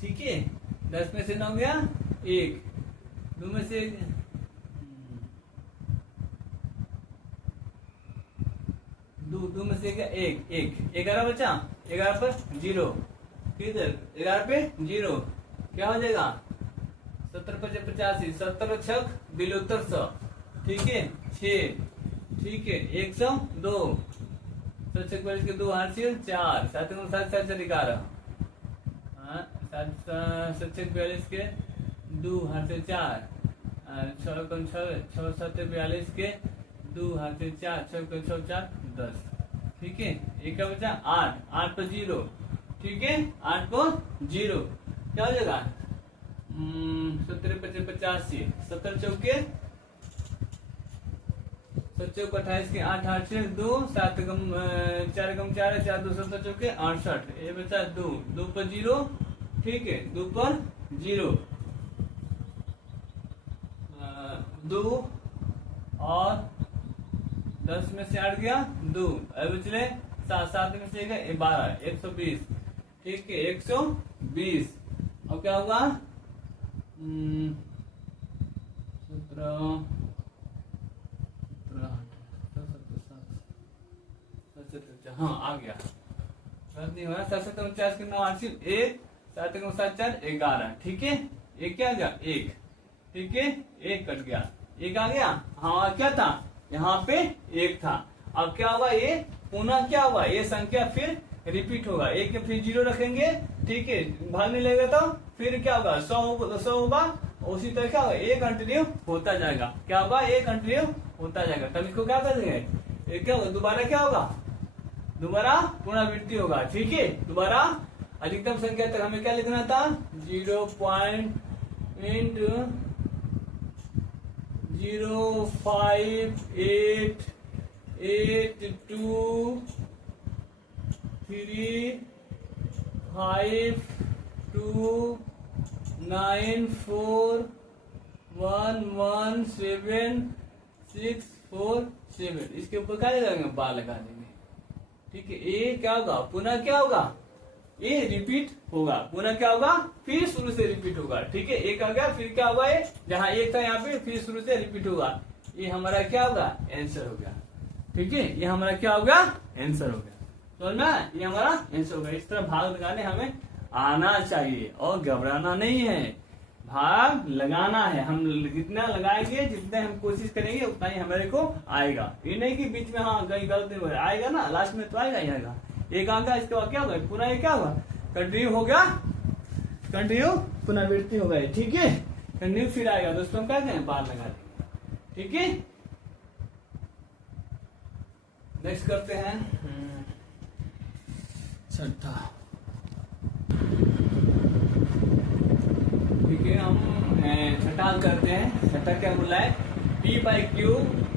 ठीक है 10 में से 9 गया 1, 2 में से दो में से क्या एक 11 बचा, 11 पर 0, किधर 11 पे 0, क्या हो जाएगा 70 पर 85, 70 छक बिलोतर 100, ठीक है 6, ठीक है 102, 7 के 2 हासिल 4, 7 7 7 11, 7 42 के 2 हासिल 4, 6 6 7 42 के 2 हासिल 4, 6 6 4 10, ठीक है। एक का बचा 8, 8 पर 0, ठीक है 8 पर 0, क्या हो जाएगा 70 55 85, 70 चौके 28 के 8 8 से 2, 7 कम 4 कम 4 है 4 2 70 चौके 68, ये बचा 2 2 पर 0, ठीक है 2 पर 0, 2 और 10 में से 8 गया 2, अब बचले 7 में से 12, 120, ठीक है 120, अब क्या होगा 17 हाँ आ गया, नहीं हो रहा 749 के 9 8 1, 7 7 4 11, ठीक है एक क्या आ गया 1, ठीक है 1 कट गया, 1 आ गया, हाँ क्या था यहाँ पे 1 था, अब क्या होगा ये पुनः क्या होगा ये संख्या फिर रिपीट होगा, 1 के फिर 0 रखेंगे, ठीक है भाग नहीं लगेगा तो फिर क्या होगा 100 होगा, उसी तरह क्या होगा ये कंटिन्यू होता जाएगा, क्या होगा ये कंटिन्यू होता जाएगा, तब इसको क्या कर देंगे क्या होगा दोबारा क्या होगा दोबारा पुनरावृत्ति होगा, ठीक है दोबारा अधिकतम संख्या तक हमें क्या लिखना था 0.882335294117647, इसके ऊपर क्या लगाएंगे बार लगा देंगे, ठीक है ये क्या होगा पुनः क्या होगा ये रिपीट होगा, पुनः क्या होगा फिर शुरू से रिपीट होगा, ठीक है एक आ गया फिर क्या होगा ये जहाँ एक था यहाँ पे फिर शुरू से रिपीट होगा, ये हमारा क्या होगा आंसर हो गया, ठीक है ये हमारा क्या होगा आंसर हो गया, समझ में ये हमारा आंसर होगा। इस तरह भाग लगाने हमें आना चाहिए और घबराना नहीं है, भाग लगाना है, हम जितना लगाएंगे जितने हम कोशिश करेंगे उतना ही हमारे को आएगा, ये नहीं कि बीच में हाँ कहीं गलत नहीं आएगा ना, लास्ट में तो आएगा ही आएगा, एक आएगा इसके बाद क्या होगा पुनः ये क्या होगा कंटिन्यू हो गया, कंटिन्यू पुनरावृत्ति हो गई, ठीक है कंटिन्यू फिर आएगा दोस्तों हम क्या करें बार लगा देंगे, ठीक है। नेक्स्ट करते हैं छठा, ठीक है हम छठा करते हैं, छठा क्या बोला है P/Q,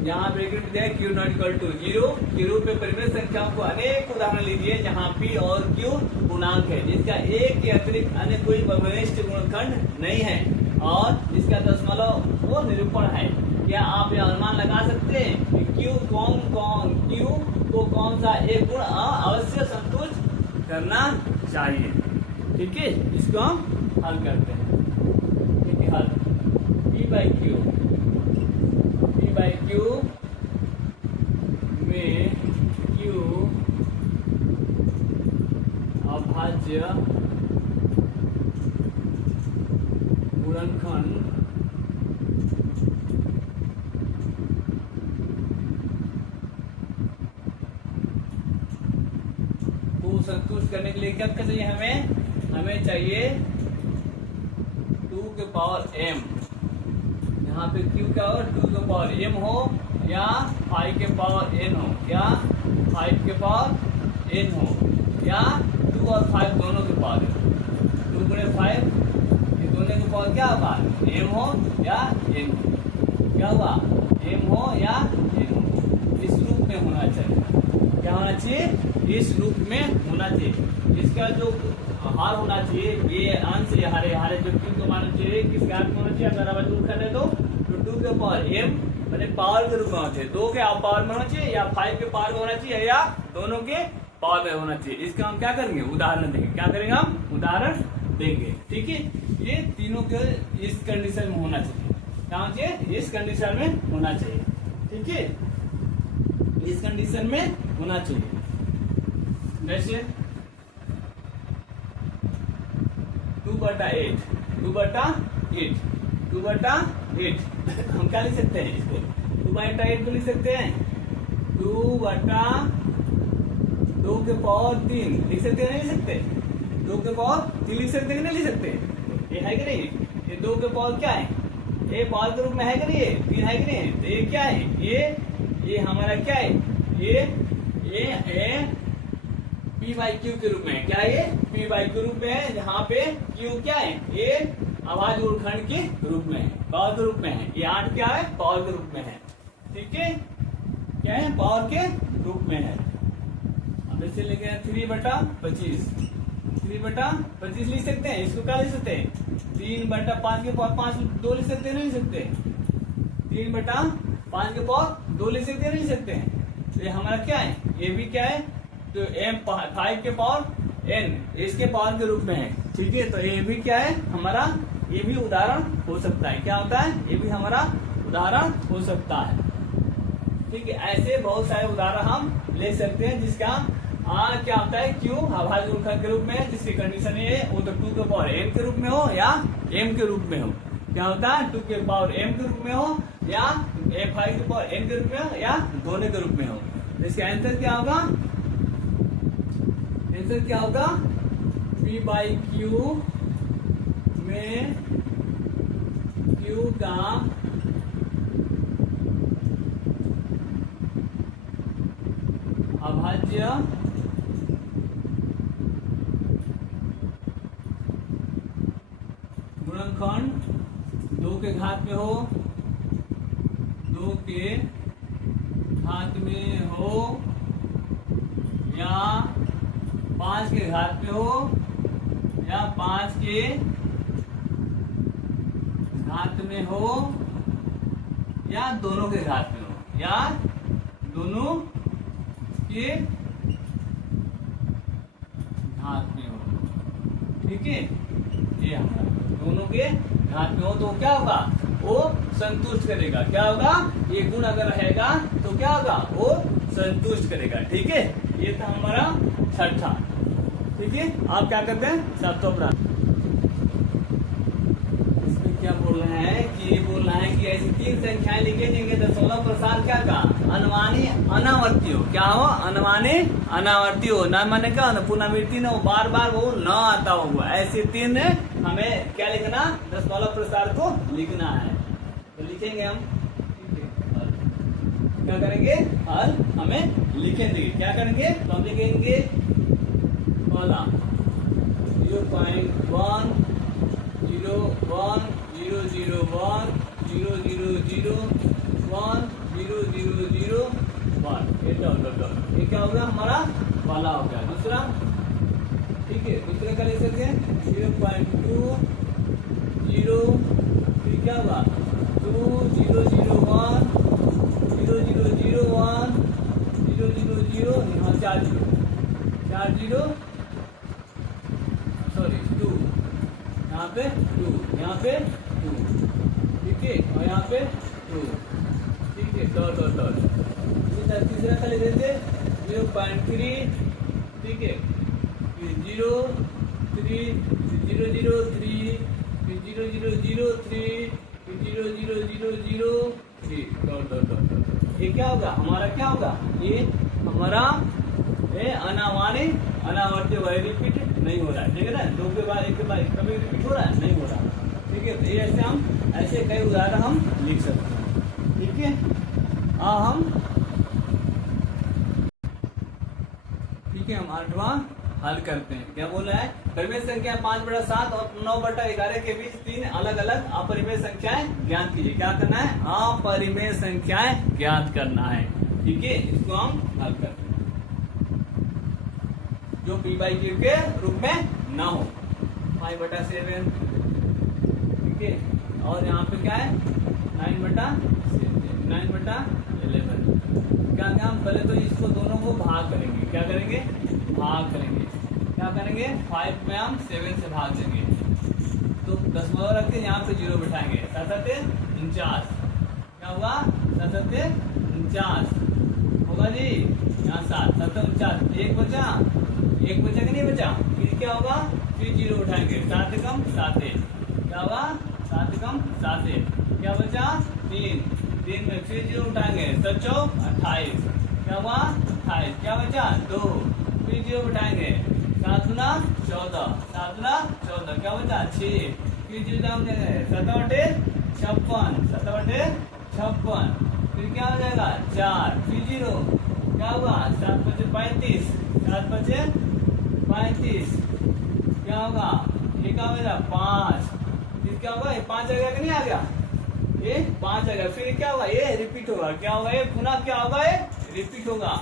यहाँ ब्रैकेट दिया Q not equal to 0, Q पे परिमित संख्याओं को अनेक उदाहरण लीजिए जहाँ P और Q पूर्णांक है जिसका एक के अतिरिक्त अन्य कोई व्यवनिष्ठ गुणनखंड नहीं है और जिसका दशमलव वो निरूपण है, क्या आप यह अनुमान लगा सकते हैं कि Q को कौन सा एक गुण अवश्य संतुष्ट करना चाहिए, ठीक है इसको हम हल करते हैं, ठीक है हल P/Q में Q अभाज्य गुणनखंड को संतुष्ट करने के लिए क्या चाहिए हमें चाहिए 2 के पावर m, यहाँ पे Q क्या हो 2 के पावर m हो या 5 के पावर n हो, या 5 के पावर n हो या 2 और 5 दोनों के पावर 2 गुणे 5 ये दोनों के पावर क्या होगा m हो या n हो, क्या होगा m हो या n हो, इस रूप में होना चाहिए, क्या होना चाहिए इस रूप में होना चाहिए, इसका जो हार होना चाहिए ये अंश ये हरे जो Q को मानना चाहिए किस का होना चाहिए, अगर आप दूर कर दे तो 2 के पावर m मैंने पावर के रूप में होना चाहिए, 2 के पावर में होना चाहिए या 5 के पावर में होना चाहिए या दोनों के पावर में होना चाहिए, इसका हम क्या करेंगे उदाहरण देंगे, क्या करेंगे हम उदाहरण देंगे, ठीक है ये तीनों के इस कंडीशन में होना चाहिए, क्या होना चाहिए, इस कंडीशन में होना चाहिए। ठीक है, इस कंडीशन में होना चाहिए। जैसे 2/8 2/8 2/8 हम क्या लिख सकते हैं इसको, 2/8 को लिख सकते हैं 2/2 के पावर 3 लिख सकते हैं, नहीं लिख सकते, 2 के पावर 3 लिख सकते हैं कि नहीं लिख सकते, ये है कि नहीं, ये 2 के पावर क्या है, ये पावर के रूप में है कि नहीं, ये 3 है कि नहीं, तो ये क्या है, ये हमारा क्या है, ये P/Q के रूप में है, क्या है, P/Q रूप में है, जहाँ पे Q क्या है, ये आवाज उलखंड के रूप में है, पावर के रूप में है, ये 8 क्या है, पावर के रूप में है। ठीक है, क्या है, पावर के रूप में है। अब इसे लिखे 3/25 3/25 लिख सकते हैं, इसको क्या लिख सकते हैं, 3/5 के पावर 5 2 लिख सकते हैं, नहीं लिख सकते, 3/5 के पावर 2 लिख सकते हैं, नहीं लिख सकते हैं। तो ये हमारा क्या है, ये भी क्या है, तो M5 के पावर N इसके पावर के रूप में है। ठीक है, तो ये भी क्या है हमारा, ये भी उदाहरण हो सकता है, क्या होता है, ये भी हमारा उदाहरण हो सकता है। ठीक है, ऐसे बहुत सारे उदाहरण हम ले सकते हैं, जिसका क्या होता है, Q अभाज्य गुणनखंड के रूप में है, जिसकी कंडीशन ये वो तो 2 के पावर M के रूप में हो या M के रूप में हो, क्या होता है, 2 के पावर M के रूप में हो या 5 के पावर N के रूप में हो या दोनों के रूप में हो। तो इसका आंसर क्या होगा, आंसर क्या होगा, P/Q में Q का अभाज्य गुणनखंड 2 के घात में हो, 2 के घात में हो या 5 के घात में हो या 5 के घात में हो या दोनों के घात में हो या दोनों के घात में हो। ठीक है, ये हमारा दोनों के घात में हो तो क्या होगा, वो संतुष्ट करेगा, क्या होगा, ये गुण अगर रहेगा तो क्या होगा, वो संतुष्ट करेगा। ठीक है, ये था हमारा छठा। ठीक है, आप क्या करते हैं, सातवां प्रश्न, इसमें क्या बोल रहे हैं कि ये बोल रहा है कि ऐसी 3 संख्याएं लिखे जिनके दशमलव प्रसार क्या का अनुमानी अनावर्ती हो, क्या हो, अनुमानी अनावर्ती हो, न माने क्या, पुनरावृत्ति न हो, बार बार वो न आता होगा, ऐसे 3 हमें क्या लिखना, दशमलव प्रसार को लिखना है। तो लिखेंगे हम, क्या करेंगे, हल हमें लिखेंगे, क्या करेंगे, तो हम लिखेंगे वाला 0.1 0 1 0 0 1 0 0 0 1 0 0 0 1, ये क्या होगा, हमारा वाला हो गया। दूसरा, ठीक है, दूसरे का लिख सकते हैं 0.2 0, फिर क्या होगा 2 0 0 1 0 0 0 1 0 0 0, यहाँ 4 0 सॉरी 2, यहाँ पे 2, यहाँ पे 2, ठीक है, और यहाँ पे 2, ठीक है, डॉट तीसरा का ले देते 0.3, ठीक है, 0 3 0 0 3, 0 0 0 3, 0 0 0 0 3, डॉट। ये क्या होगा, हमारा क्या होगा, ये हमारा अनावर्ती वही रिपीट नहीं हो रहा है। ठीक है ना, 2 के बाद 1 के बाद कभी रिपीट हो रहा है, नहीं हो रहा। ठीक है, तो ये ऐसे हम ऐसे कई उदाहरण हम लिख सकते हैं। ठीक है, हम ठीक है, हम 8वां हल करते हैं। क्या बोला है, परिमेय संख्या 5/7 और 9/11 के बीच 3 अलग अलग अपरिमेय संख्याएं ज्ञात कीजिए। क्या करना है, अपरिमेय संख्याएं ज्ञात करना है। ठीक है, इसको हम हल करते हैं जो P/Q के रूप में ना हो, 5/7, ठीक है, और यहाँ पे क्या है 9/11। क्या हम पहले तो इसको दोनों को भाग करेंगे, क्या करेंगे, भाग करेंगे, क्या करेंगे, 5 में हम 7 से भाग देंगे, तो दशमलव रख के यहाँ पे 0 बिठाएंगे, साथ 49, क्या हुआ 7 49 होगा जी, यहाँ 7 7 49, एक बचा कि नहीं बचा, फिर क्या होगा, फिर 0 उठाएंगे, 7 कम 7 क्या हुआ, 7 कम 7 क्या बचा 3 में फिर 0 उठाएंगे, 7 चौक 28 क्या हुआ 28 क्या बचा 2, फिर 0 उठाएंगे, 7 गुना 14 7 गुना 14 क्या बचा 6, फिर 0 डाल देंगे, 7 बटे 56 फिर क्या हो जाएगा 4, फिर 0 क्या हुआ 7 बचे 35 7 बचे 35 क्या होगा, ये क्या हो जाएगा 5, फिर क्या होगा, ये 5 आ गया कि नहीं आ गया, ये 5 आ गया, फिर क्या होगा, ये रिपीट होगा, क्या होगा, ये पुनः क्या होगा, ये रिपीट होगा,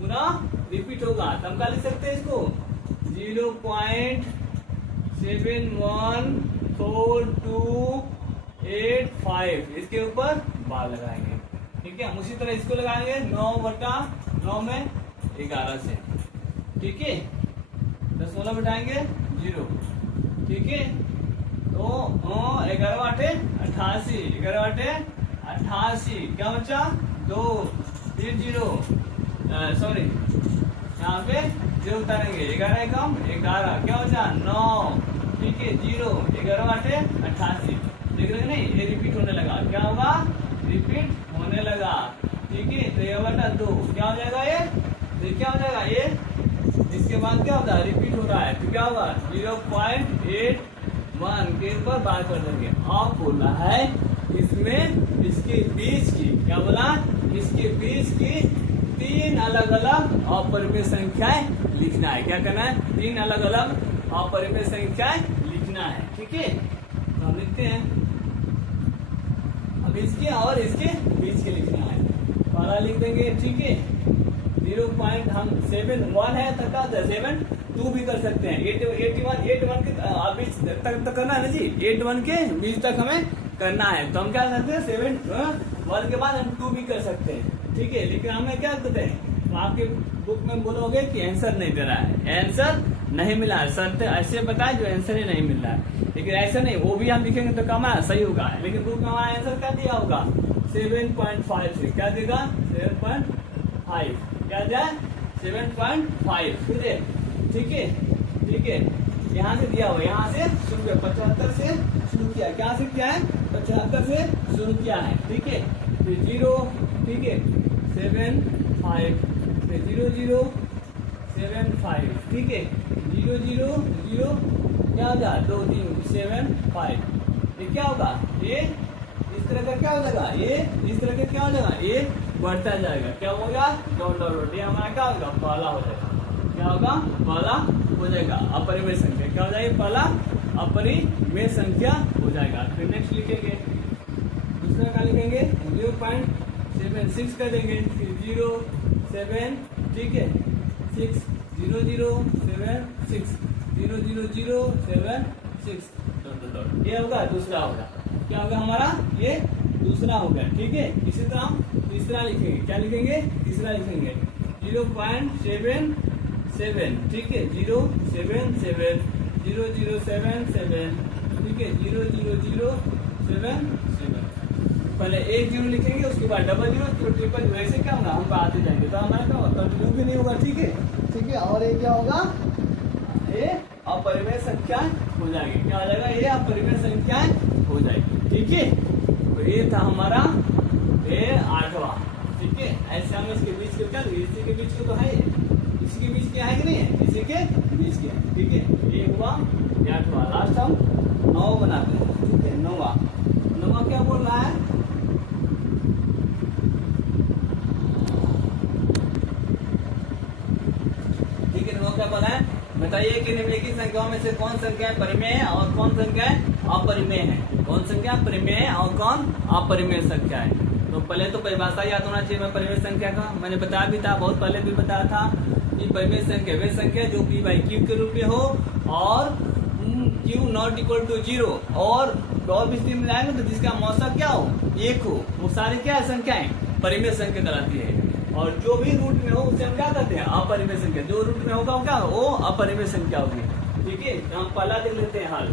पुनः रिपीट होगा, तो हम क्या लिख सकते हैं इसको 0.714285 इसके ऊपर बार लगाएंगे, ठीक है। हम उसी तरह इसको लगाएंगे 9/9 में 11 से, ठीक है, 10 बिठाएंगे 0, ठीक है, तो 11 बटे 88 11 बटे 88 क्या बचा 2, फिर 0 सॉरी यहाँ पे 0 उतारेंगे, 11 कम 11 क्या बचा 9, ठीक है 0 11 बटे 88 देख रहे नहीं, ये रिपीट होने लगा, क्या होगा रिपीट होने लगा, ठीक है, तो 1 बटा 2 क्या हो जाएगा, ये क्या हो जाएगा, ये इसके बाद क्या होता है रिपीट हो रहा है, तो क्या होगा 0.81 के ऊपर बार कर देंगे। आप बोला है इसमें इसके बीच की, क्या बोला, इसके बीच की 3 अलग अलग अपरिमेय संख्याएं लिखना है, क्या करना है 3 अलग अलग अपरिमेय संख्याएं लिखना है, ठीक है, तो हम लिखते हैं, अब इसके और इसके बीच के लिखना है, पहला लिख देंगे, ठीक है 0.71 है तक का 72 भी कर सकते हैं, 81 के बीच तक करना है ना जी, 81 के बीच तक हमें करना है, तो हम क्या करते हैं 71 के बाद हम 2 भी कर सकते हैं, ठीक है, लेकिन हमें क्या करते हैं, तो आपके बुक में बोलोगे कि आंसर नहीं दे रहा है, आंसर नहीं मिला है, सर ऐसे बताए जो आंसर ही नहीं मिल रहा है, लेकिन ऐसा नहीं, वो भी हम लिखेंगे तो कम सही होगा, लेकिन बुक में हमारा आंसर क्या दिया होगा 7.5 से, क्या देगा 7.5 क्या जाए 7.5 फिर, ठीक है, ठीक है, यहाँ से दिया हुआ, यहाँ से शुरू किया 75 से शुरू किया, क्या से किया है 75 से शुरू किया है, ठीक है, फिर 0, ठीक है 7.5 फिर 0.075 ठीक है 0.0.0 क्या होगा 2 3 7.5 ये क्या होगा ये इस तरह का क्या हो जाएगा ये इस तरह का क्या हो जाएगा ये बढ़ता जाएगा क्या होगा डॉट डॉट डॉट ये हमारा क्या होगा पहला हो जाएगा क्या होगा पहला हो जाएगा अपरिमेय संख्या क्या हो जाएगा पहला अपरिमेय संख्या हो जाएगा। फिर नेक्स्ट लिखेंगे दूसरा क्या लिखेंगे 0.76 कर देंगे फिर 0 7 ठीक है 6 0 0 7 6 0 0 0 7 6 ये होगा दूसरा होगा क्या होगा हमारा ये दूसरा होगा ठीक है। इसी तरह हम तीसरा लिखेंगे क्या लिखेंगे तीसरा लिखेंगे 0.77 ठीक है 0 7 7 0 0 7 7 ठीक है 0 0 0 7 7 पहले एक जीरो लिखेंगे उसके बाद डबल जीरो फिर ट्रिपल जीरो ऐसे क्या होगा हम आते जाएंगे तो हमारा क्या होगा कंटिन्यू भी नहीं होगा ठीक है और ये क्या होगा ये अपरिमेय संख्या हो जाएगी क्या हो जाएगा ये अपरिमेय संख्याएं हो जाएगी ठीक है। तो ये था हमारा ये 8वां ठीक है। ऐसे हम इसके बीच के क्या इसी के बीच को तो है इसी के बीच क्या है कि नहीं है इसी के बीच के ठीक है। ये हुआ 8वां लास्ट हम 9 बनाते हैं ठीक है। 9वां क्या बोल रहा है क्या पता है बताइए कि निम्नलिखित संख्याओं में से कौन संख्या परिमेय है और कौन संख्या अपरिमेय है कौन संख्या परिमेय है और कौन अपरिमेय संख्या है। तो पहले तो परिभाषा याद होना चाहिए मैं परिमेय संख्या का मैंने बताया भी था बहुत पहले भी बताया था कि परिमेय संख्या वे संख्या जो p बाई q के रूप में हो और q नॉट इक्वल टू 0 और भी स्थिति में जाएंगे तो जिसका मौसा क्या हो 1 हो वो सारे क्या संख्याएं परिमेय संख्या कहलाती है और जो भी रूट में हो उसे हम क्या कहते हैं अपरिमेय संख्या जो रूट में होगा वो क्या वो अपरिमेय संख्या होगी ठीक है। हम पहला देख लेते हैं हल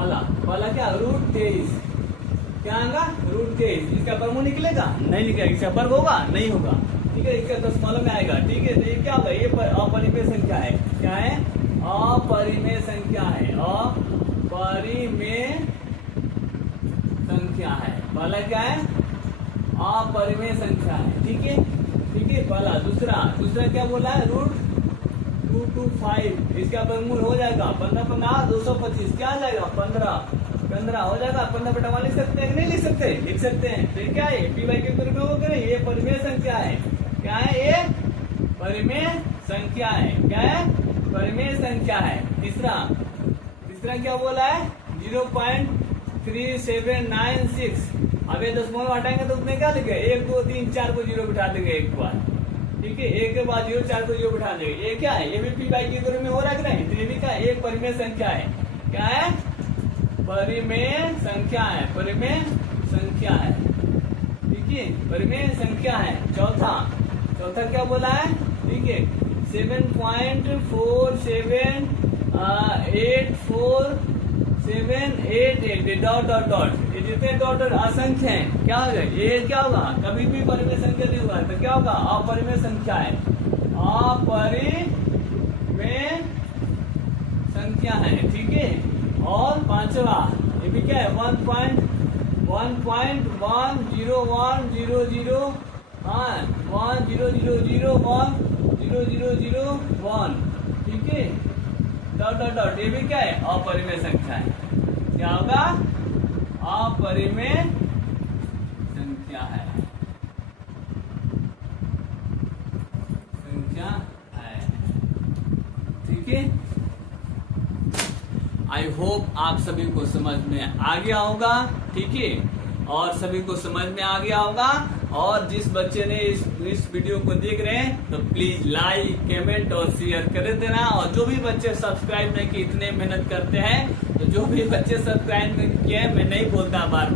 पहला क्या √23, क्या आएगा √23। इसका वर्गमूल निकलेगा नहीं निकलेगा, इसका वर्ग होगा नहीं होगा, ठीक है। इसका दशमलव में आएगा, ठीक है। तो ये क्या होगा, ये अपरिमेय संख्या है, क्या है अपरिमेय संख्या है, अपरिमेय संख्या है। पहला क्या है अपरिमेय संख्या है, ठीक है ठीक है। पहला दूसरा क्या बोला है √225, इसका वर्गमूल हो जाएगा 15 15 225, क्या आ जाएगा 15 हो जाएगा। 15/1 लिख सकते हैं नहीं लिख सकते, लिख सकते हैं। तो क्या है p/q के रूप में वो करें, ये परिमेय संख्या है, क्या है ये परिमेय संख्या है, क्या है परिमेय संख्या है। तीसरा क्या बोला है 0.3796। अब ये दशमलव हटाएंगे तो उसमें क्या लिखे 1 2 3 4 को 0 बिठा देंगे एक बार, ठीक है। 1 के बाद 0 4 को 0 बिठा देंगे। ये क्या है, ये भी p/q के रूप में हो रहा है कि नहीं, तो ये भी क्या है एक परिमेय संख्या है, क्या है परिमेय संख्या है, परिमेय संख्या है, ठीक है परिमेय संख्या है। चौथा क्या बोला है, ठीक है 7.4784788 ये जितने डॉट असंख्य हैं क्या होगा, ये क्या होगा कभी भी परिमेय संख्या नहीं होगा, तो क्या होगा अपरिमेय संख्या है, अपरिमेय संख्या है, ठीक है। और पांचवा ये भी क्या है 1.1001001 100001, ठीक है डॉट ये भी क्या है अपरिमेय संख्या है, क्या होगा अपरिमेय संख्या है, ठीक है। आई होप आप सभी को समझ में आ गया होगा, ठीक है। और सभी को समझ में आ गया होगा। और जिस बच्चे ने इस वीडियो को देख रहे हैं तो प्लीज लाइक कमेंट और शेयर कर देना। और जो भी बच्चे सब्सक्राइब नहीं किए, इतने मेहनत करते हैं, तो जो भी बच्चे सब्सक्राइब नहीं किए, मैं नहीं बोलता बार,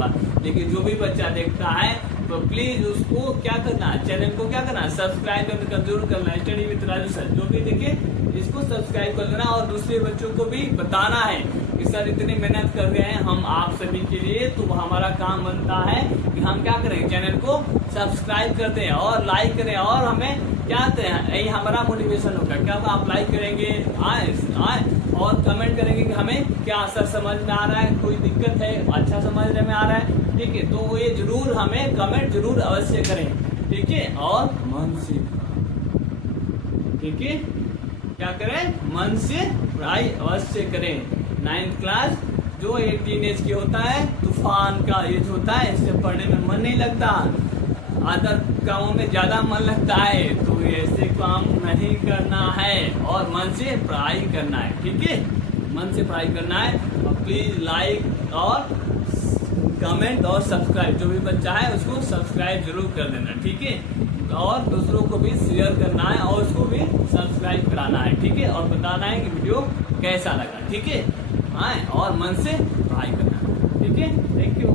लेकिन जो भी बच्चा देखता है तो प्लीज उसको क्या करना, चैनल को क्या करना सब्सक्राइब जरूर करना। स्टडी विद राजू सर जो भी देखे इसको सब्सक्राइब कर लेना और दूसरे बच्चों को भी बताना है कि सर इतनी मेहनत कर रहे हैं हम आप सभी के लिए, तो हमारा काम बनता है कि हम क्या करें चैनल को सब्सक्राइब कर दें और लाइक करें। और हमें क्या यही हमारा मोटिवेशन होगा, क्या होगा आप लाइक करेंगे आए और कमेंट करेंगे कि हमें क्या असर समझ में आ रहा है, कोई दिक्कत है, अच्छा समझने में आ रहा है, ठीक है। तो ये जरूर हमें कमेंट जरूर अवश्य करें, ठीक है। और मन से, ठीक है क्या करें मन से पढ़ाई अवश्य करें। 9th क्लास जो एक टीनेज की होता है, तूफान का एज होता है, इससे पढ़ने में मन नहीं लगता, अदर कामों में ज्यादा मन लगता है, तो ऐसे काम नहीं करना है और मन से पढ़ाई करना है, ठीक है मन से पढ़ाई करना है। और प्लीज लाइक और कमेंट और सब्सक्राइब जो भी बच्चा है उसको सब्सक्राइब जरूर कर देना, ठीक है। और दूसरों को भी शेयर करना है और उसको भी सब्सक्राइब कराना है, ठीक है। और बताना है कि वीडियो कैसा लगा, ठीक है। हाँ और मन से पढ़ाई करना, ठीक है। Thank you.